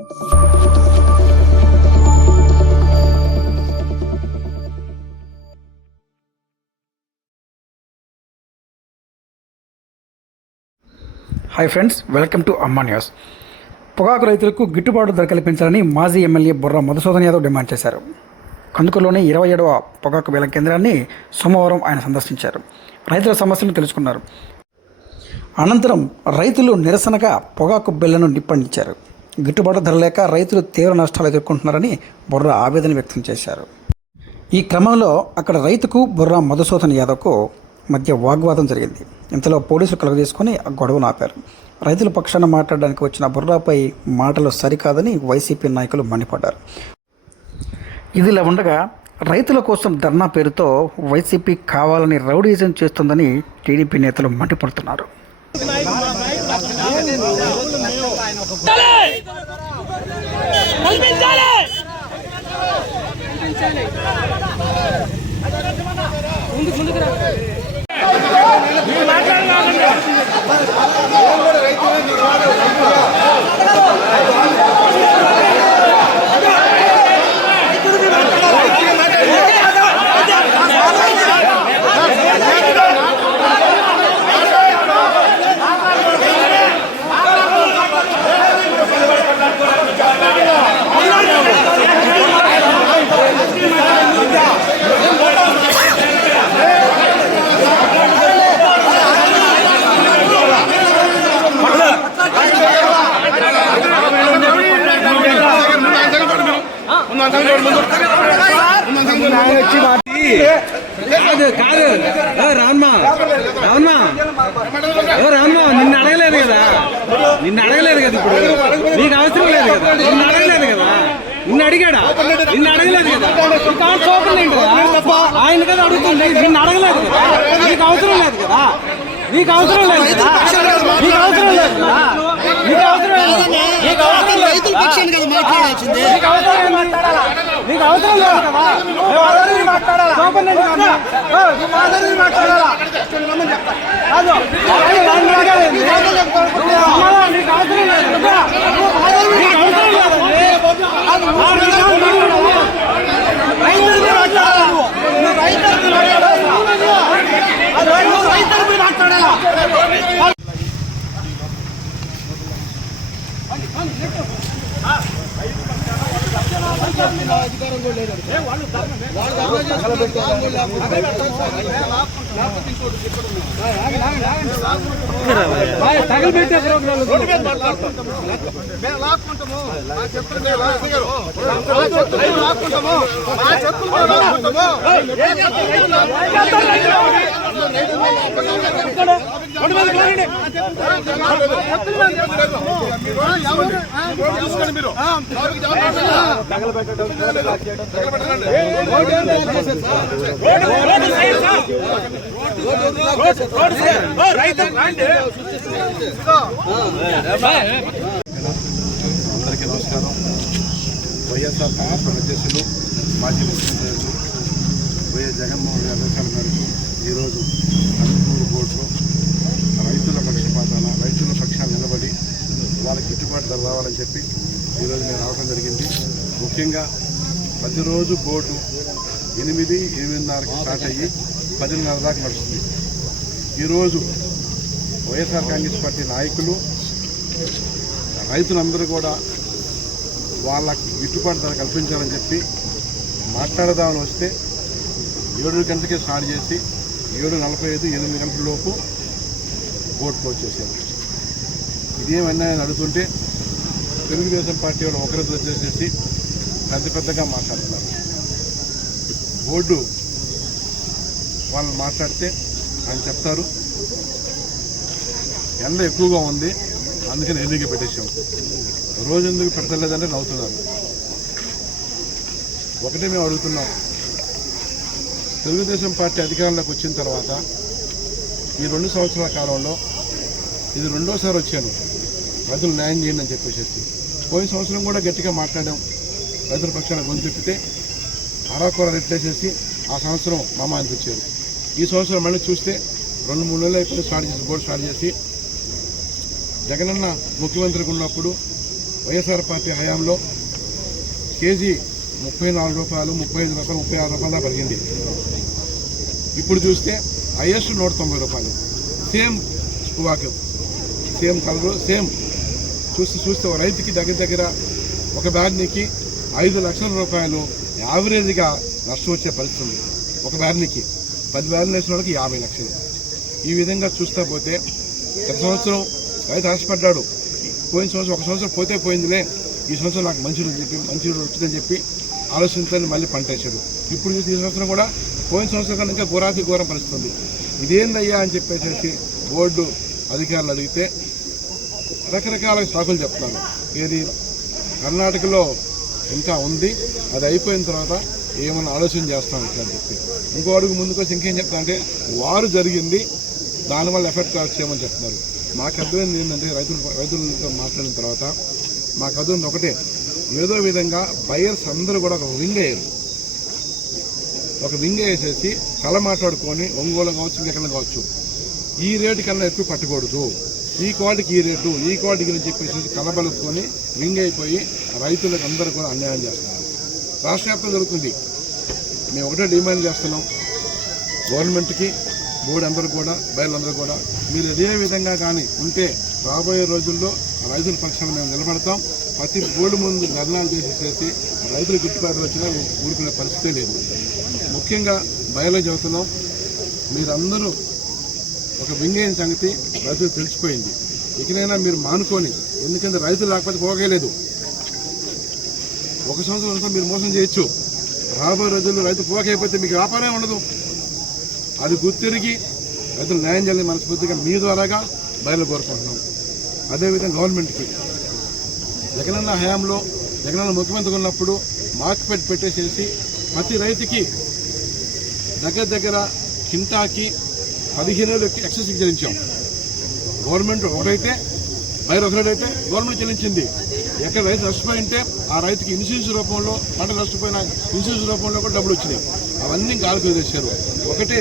Hi friends, welcome to అమ్మా news. పొగాకు రైతులకు గిట్టుబాటు ధర కల్పించాలని మాజీ ఎమ్మెల్యే బుర్రా మధుసూదన్ యాదవ్ డిమాండ్ చేశారు. కందుకూరులోని 27వ పొగాకు వేలం కేంద్రాన్ని సోమవారం ఆయన సందర్శించారు. రైతుల సమస్యలను తెలుసుకున్నారు. అనంతరం రైతులు నిరసనగా పొగాకు బిళ్లను నిప్పండించారు. గిట్టుబాటు ధర లేక రైతులు తీవ్ర నష్టాలు ఎదుర్కొంటున్నారని బుర్రా ఆవేదన వ్యక్తం చేశారు. ఈ క్రమంలో అక్కడ రైతుకు బుర్రా మధుసూదన్ యాదవ్కు మధ్య వాగ్వాదం జరిగింది. ఇంతలో పోలీసులు కలుగజేసుకుని ఆ గొడవను ఆపారు. రైతుల పక్షాన మాట్లాడడానికి వచ్చిన బుర్రాపై మాటలు సరికాదని వైసీపీ నాయకులు మండిపడ్డారు. ఇదిలా ఉండగా రైతుల కోసం ధర్నా పేరుతో వైసీపీ కావాలని రౌడీజం చేస్తుందని టీడీపీ నేతలు మండిపడుతున్నారు. నిన్ను అడగలేదు కదా ఇప్పుడు నీకు అవసరం లేదు కదా, నిన్ను అడగలేదు కదా, నిన్ను అడిగాడా, నిన్ను అడగలేదు కదా, ఆయన కదా అడుగుతుంది, నిన్ను అడగలేదు కదా, నీకు అవసరం లేదు కదా, నీకు అవసరం లేదు కదా, నీకు అవసరం లేదు కదా, నీకు అవసరం లేదు, నీకు అవసరం లేదు, నీకు అవసరం లేదు కదా, తగలబెట్టే అందరికీ నమస్కారం. వైఎస్ఆర్ కాంగ్రెస్ అధ్యక్షులు మాజీ ముఖ్యమంత్రి వైఎస్ జగన్మోహన్ రెడ్డి ఆదేశాల మేరకు ఈరోజు కందుకూరు కోర్టులో రైతుల పక్షపాతాన రైతుల పక్షాన్ని నిలబడి వాళ్ళకి గిట్టుబాటు ధర రావాలని చెప్పి ఈరోజు నేను రావడం జరిగింది. ముఖ్యంగా ప్రతిరోజు బోర్డు 8-8:30కి స్టార్ట్ అయ్యి 10:30 దాకా నడుస్తుంది. ఈరోజు వైఎస్ఆర్ కాంగ్రెస్ పార్టీ నాయకులు రైతులందరూ కూడా వాళ్ళకి గిట్టుబాటు ధర కల్పించాలని చెప్పి మాట్లాడదామని వస్తే 7 గంటలకే స్టార్ట్ చేసి 7:45, 8 గంటల లోపు బోర్డు క్లోజ్ చేశారు. ఇదేమన్నా అడుగుతుంటే తెలుగుదేశం పార్టీ వాళ్ళు ఒకరితో వచ్చేసేసి పెద్దగా మాట్లాడుతున్నారు. బోర్డు వాళ్ళు మాట్లాడితే ఆయన చెప్తారు ఎండ ఎక్కువగా ఉంది, అందుకని ఎన్నిక పెట్టేసాం, రోజు ఎందుకు పెట్టలేదంటే నవ్వుతున్నారు. ఒకటే మేము అడుగుతున్నాం, తెలుగుదేశం పార్టీ అధికారంలోకి వచ్చిన తర్వాత ఈ 2 సంవత్సరాల కాలంలో ఇది 2వ సారి వచ్చాను రైతులు న్యాయం చేయండి అని చెప్పేసి. పోయిన సంవత్సరం కూడా గట్టిగా మాట్లాడాం, రైతుల పక్షాన గొంతెప్పితే అరాకొర రెట్లేసేసి ఆ సంవత్సరం మామ అనిపించారు. ఈ సంవత్సరం మళ్ళీ చూస్తే 2-3 నెలలు అయిపోయి స్టార్ట్ చేసి బోర్డు స్టార్ట్ చేసి జగనన్న ముఖ్యమంత్రికి ఉన్నప్పుడు వైఎస్ఆర్ పార్టీ హయాంలో కేజీ 34 రూపాయలు, 35 రూపాయలు, 36 రూపాయలు పెరిగింది. ఇప్పుడు చూస్తే హైయెస్ట్ 190 రూపాయలు. సేమ్ పొగాకు, సేమ్ కలరు, సేమ్ చూస్తే రైతుకి దగ్గర ఒక బ్యాగ్నికి 5 లక్షల రూపాయలు యావరేజ్గా నష్టం వచ్చే పరిస్థితి ఉంది. ఒక బ్యాగ్నికి 10 బ్యాగులు వేసిన వాళ్ళకి 50 లక్షలు. ఈ విధంగా చూస్తూ పోతే గత సంవత్సరం రైతు ఆశపడ్డాడు, పోయిన సంవత్సరం ఒక సంవత్సరం పోతే పోయిందిలే, ఈ సంవత్సరం నాకు మంచి వచ్చిందని చెప్పి ఆలోచించాలని మళ్ళీ పంట వేసాడు. ఇప్పుడు చూసి ఈ సంవత్సరం కూడా పోయిన సంవత్సరం కన్నా ఇంకా ఘోరం పరిస్థితుంది. ఇదేందయ్యా అని చెప్పేసి బోర్డు అధికారులు అడిగితే రకరకాల సాకులు చెప్తున్నారు. ఏది కర్ణాటకలో ఇంకా ఉంది, అది అయిపోయిన తర్వాత ఏమన్నా ఆలోచన చేస్తాం ఇట్లా అని చెప్పి ఇంకో అడుగు ముందుకొచ్చి ఇంకేం చెప్తానంటే వారు జరిగింది, దానివల్ల ఎఫెక్ట్ కావచ్చేమని చెప్తున్నారు. మాకు అర్థమైంది ఏంటంటే రైతులతో మాట్లాడిన తర్వాత మాకు అర్థమైంది ఒకటే, ఏదో విధంగా బయర్స్ అందరూ కూడా ఒక వింగ్ వేసేసి కళ మాట్లాడుకొని ఒంగోలు కావచ్చు, ఇంకెక్కడ కావచ్చు, ఈ రేటు కన్నా ఎక్కువ పట్టకూడదు, ఈ క్వాలిటీకి ఈ రేటు, ఈ క్వాలిటీకి అని చెప్పేసి కలబలుకొని వింగ్ అయిపోయి రైతులకు అందరూ కూడా అన్యాయం చేస్తున్నారు. రాష్ట్ర వ్యాప్తంగా జరుగుతుంది. మేము ఒకటే డిమాండ్ చేస్తున్నాం గవర్నమెంట్కి, బోర్డు అందరూ కూడా, బయలందరూ కూడా, మీరు ఇదే విధంగా కానీ ఉంటే రాబోయే రోజుల్లో రైతుల పక్షాన్ని మేము నిలబడతాం. ప్రతి బోర్డు ముందు ధర్నాలు చేసేసి రైతులు గిట్టుబాటు వచ్చినా ఊరుకునే పరిస్థితే లేదు. ముఖ్యంగా బయలు చెబుతున్నాం, మీరందరూ ఒక వింగైన సంగతి రైతులు తెలిసిపోయింది. ఇకనైనా మీరు మానుకొని, ఎందుకంటే రైతులు లేకపోతే పోగలేదు. ఒక సంవత్సరం అంతా మీరు మోసం చేయొచ్చు, రాబోయే రోజుల్లో రైతు పోగైపోతే మీకు వ్యాపారం ఉండదు. అది గుర్తిరిగి రైతులు న్యాయం చేయాలని మనస్ఫూర్తిగా మీ ద్వారాగా బయలు కోరుకుంటున్నాం. అదేవిధంగా గవర్నమెంట్కి జగనన్న హయాంలో జగనన్న ముఖ్యమంత్రి ఉన్నప్పుడు మార్కెట్ పెట్టేసేసి ప్రతి రైతుకి దగ్గర కింటాకి 15,000 ఎక్సెస్ చెల్లించాం. గవర్నమెంట్ ఒకటైతే బయట ఒకటైతే గవర్నమెంట్ చెల్లించింది. ఎక్కడ రైతు నష్టపోయి ఉంటే ఆ రైతుకి ఇన్సూరెన్స్ రూపంలో, పంట నష్టపోయిన ఇన్సూరెన్స్ రూపంలో కూడా డబ్బులు వచ్చినాయి. అవన్నీ గాలికి తెచ్చారు. ఒకటే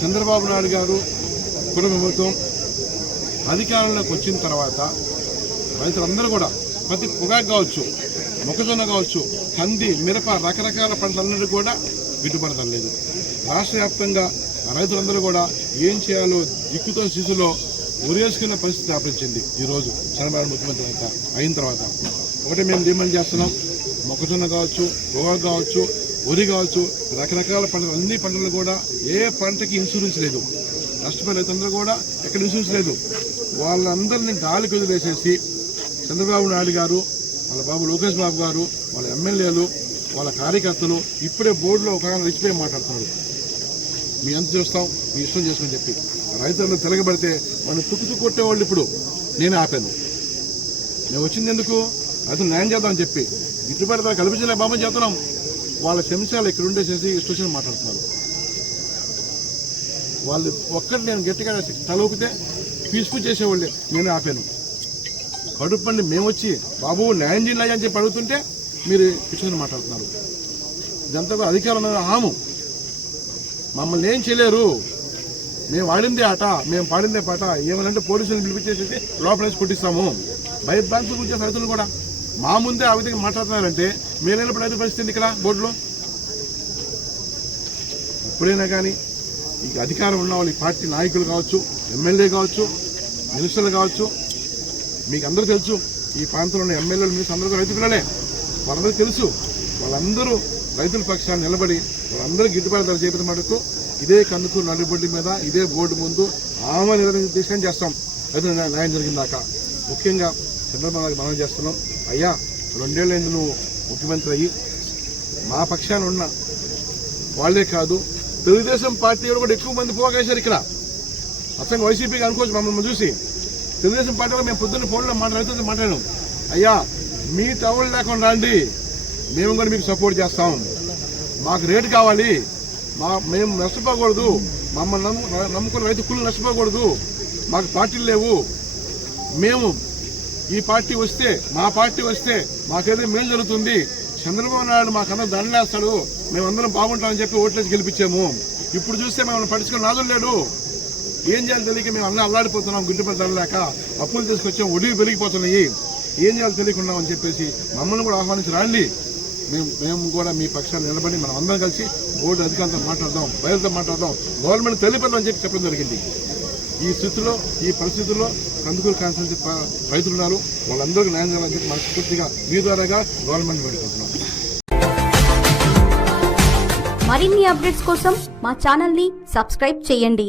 చంద్రబాబు నాయుడు గారు ప్రభుత్వం అధికారంలోకి వచ్చిన తర్వాత రైతులందరూ కూడా ప్రతి పొగాకు కావచ్చు, మొక్కజొన్న కావచ్చు, కంది, మిరప, రకరకాల పంటలన్నిటి కూడా గిట్టుబడతం లేదు. రాష్ట్ర వ్యాప్తంగా రైతులందరూ కూడా ఏం చేయాలో దిక్కుతో స్థితిలో ఉరేసుకునే పరిస్థితి ఆపించింది. ఈరోజు చంద్రబాబు ముఖ్యమంత్రి అయిన తర్వాత ఒకటే మేము డిమాండ్ చేస్తున్నాం, మొక్కజొన్న కావచ్చు, పొగాకు కావచ్చు, వరి కావచ్చు, రకరకాల పంటలు, అన్ని పంటలు కూడా ఏ పంటకి ఇన్సూరెన్స్ లేదు. నష్టపోయిన రైతులందరూ కూడా ఎక్కడ ఇన్సూరెన్స్ లేదు. వాళ్ళందరినీ గాలికి వదిలేసేసి చంద్రబాబు నాయుడు గారు, వాళ్ళ బాబు లోకేష్ బాబు గారు, వాళ్ళ ఎమ్మెల్యేలు, వాళ్ళ కార్యకర్తలు ఇప్పుడే బోర్డులో ఒక రెచ్చిపోయి మాట్లాడుతున్నారు. మీ అంత చూస్తాం, మీ ఇష్టం చేసుకుని చెప్పి రైతులను తిరగబడితే మనం తుక్కు కొట్టేవాళ్ళు ఇప్పుడు నేనే ఆపాను. నేను వచ్చింది ఎందుకు, రైతులు న్యాయం చేద్దామని చెప్పి గిట్టుబాటు కల్పించలే బాబు చేస్తున్నాం. వాళ్ళ శంశాలు ఇక్కడ ఉండేసేసి ఇష్టం మాట్లాడుతున్నారు. వాళ్ళు ఒక్కటి నేను గట్టిగా తలూపితే పీస్ఫుల్ చేసేవాళ్ళే, నేనే ఆపాను. కడుపు పండి మేము వచ్చి బాబు న్యాయం చేయాలి అని చెప్పి అడుగుతుంటే మీరు ఇష్టం మాట్లాడుతున్నారు. ఇదంతా అధికారం హాము, మమ్మల్ని ఏం చేయలేరు, మేము ఆడిందే ఆట, మేము పాడిందే పాట, ఏమనంటే పోలీసులను పిలిపించేసి లోపలేసి పుట్టిస్తాము. బయట బ్రాంచ్లు గురించి రైతులు కూడా మా ముందే ఆ విధంగా మాట్లాడుతున్నారంటే మేలైనప్పుడు రైతు పరిస్థితి ఇక్కడ బోర్డులో. ఎప్పుడైనా కానీ ఈ అధికారం ఉన్న వాళ్ళు, ఈ పార్టీ నాయకులు కావచ్చు, ఎమ్మెల్యే కావచ్చు, మినిస్టర్లు కావచ్చు, మీకు అందరూ తెలుసు ఈ ప్రాంతంలో ఉన్న ఎమ్మెల్యేలు, మినిస్టర్ అందరూ రైతు పిల్లలే, వాళ్ళందరూ తెలుసు. వాళ్ళందరూ రైతుల పక్షాన్ని నిలబడి వాళ్ళందరూ గిట్టుబాటు ధర చేపట్టిన మటుకు ఇదే కందుకూరు నడిబొడ్డి మీద ఇదే బోర్డు ముందు ఆమె నిర్ణయం చేస్తాం రైతు న్యాయం జరిగిందాక. ముఖ్యంగా చంద్రబాబు మనం చేస్తున్నాం, అయ్యా 2 ఏళ్ళైంది నువ్వు ముఖ్యమంత్రి అయ్యి, మా పక్షాన్ని ఉన్న వాళ్ళే కాదు తెలుగుదేశం పార్టీ కూడా ఎక్కువ మంది పోగేశారు ఇక్కడ. అసలు వైసీపీకి అనుకోవచ్చు మమ్మల్ని చూసి. తెలుగుదేశం పార్టీ మేము పొద్దున్న ఫోన్లో రైతులతో మాట్లాడాం, అయ్యా మీ టవల్ లేకుండా రండి, మేము కూడా మీకు సపోర్ట్ చేస్తాం, మాకు రేటు కావాలి, మేము నష్టపోకూడదు, మమ్మల్ని నమ్ముకున్న రైతు కుళ్ళు నష్టపోకూడదు, మాకు పార్టీలు లేవు, మేము ఈ పార్టీ వస్తే, మా పార్టీ వస్తే మాకేదో మేలు జరుగుతుంది, చంద్రబాబు నాయుడు మాకన్నా దండలేస్తాడు, మేమందరం బాగుంటామని చెప్పి ఓట్లేసి గెలిపించాము. ఇప్పుడు చూస్తే మేము పట్టించుకుని నాదులు లేడు, ఏం చేయాలి తెలియక మేము అన్నీ అల్లాడిపోతున్నాం. గిట్టుబాటు ధర లేక అప్పులు తీసుకొచ్చాం, వడ్డీ పెరిగిపోతున్నాయి. ఏం చేయాలో తెలియకుండా అని చెప్పేసి మమ్మల్ని కూడా ఆహ్వానించి రండి, మేము కూడా మీ పక్షాన్ని నిలబడి మనం అందరం కలిసి బోర్డు అధికారులతో మాట్లాడదాం, ప్రజలతో మాట్లాడదాం, గవర్నమెంట్ తెలియపడదాం చెప్పి చెప్పడం జరిగింది. ఈ స్థితిలో ఈ పరిస్థితుల్లో కందుకూరు కాన్స్టిట్యూన్సీ రైతులు ఉన్నారు, వాళ్ళందరికీ న్యాయం చేయాలని చెప్పి మనస్ఫూర్తిగా మీ ద్వారాగా గవర్నమెంట్ పెట్టుకుంటున్నాం. మరిన్ని అప్డేట్స్ కోసం మా ఛానల్ని సబ్స్క్రైబ్ చేయండి.